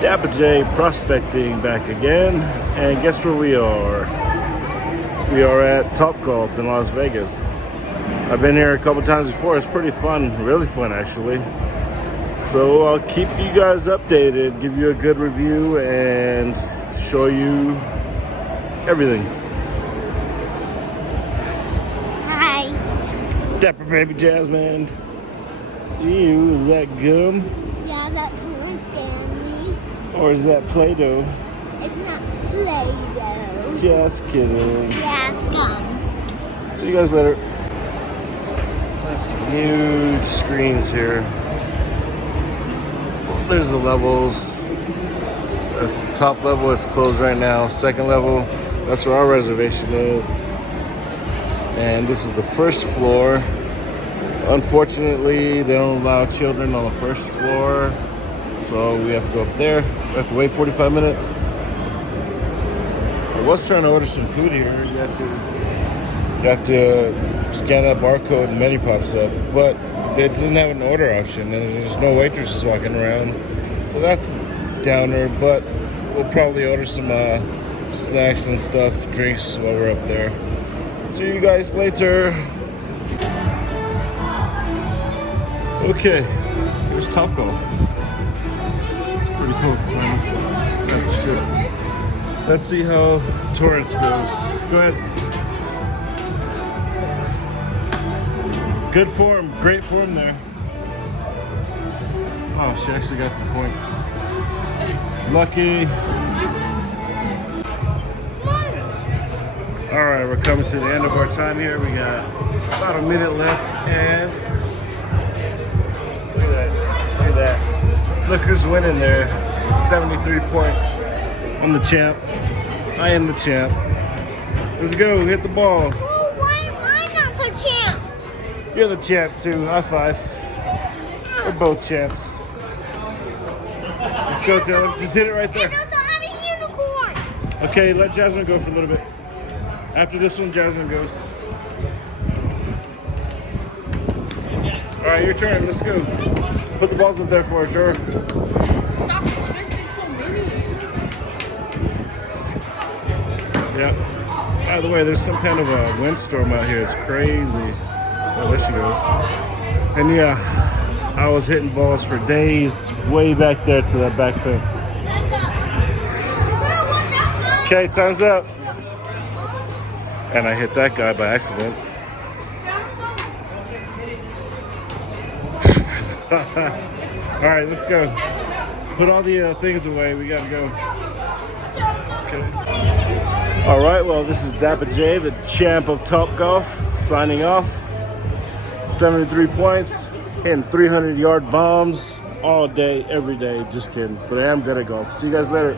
Dapper J Prospecting back again, and guess where we are? We are at Topgolf in Las Vegas. I've been here a couple times before. It's pretty fun, really fun actually. So I'll keep you guys updated, give you a good review, and show you everything. Hi. Dapper baby Jasmine. Ew, is that gum? Yeah, that's my family. Or is that Play-Doh? It's not Play-Doh. Just kidding. Yeah, it's gum. See you guys later. That's some huge screens here. There's the levels. That's the top level. It's closed right now. Second level, that's where our reservation is. And this is the first floor. Unfortunately, they don't allow children on the first floor, so we have to go up there. We have to wait 45 minutes. I was trying to order some food here. You have to scan that barcode and menu pops up, but it doesn't have an order option, and there's no waitresses walking around, so that's a downer. But we'll probably order some snacks and stuff, drinks while we're up there. See you guys later. Okay, here's Topgolf. It's pretty cool. That's true. Let's see how Torrance goes. Go ahead. Good form, great form there. Oh, she actually got some points. Lucky. All right, we're coming to the end of our time here. We got about a minute left, and look at that. Look who's winning there with 73 points. I'm the champ. I am the champ. Let's go, hit the ball. Oh, why am I not the champ? You're the champ too. High five. We're both champs. Let's go, Taylor. Just hit it right there. And also, I'm a unicorn. Okay, let Jasmine go for a little bit. After this one, Jasmine goes. All right, your turn. Let's go. Put the balls up there for her, sure. Stop expecting so many. Yeah. By the way, there's some kind of a windstorm out here. It's crazy. Oh, there she goes. And yeah, I was hitting balls for days way back there to that back fence. Okay, time's up. And I hit that guy by accident. All right, let's go. Put all the things away. We gotta go. Okay. All right, well, this is Dapper J, the champ of Topgolf, signing off. 73 points, hitting 300-yard bombs all day, every day. Just kidding, but I am good at golf. See you guys later.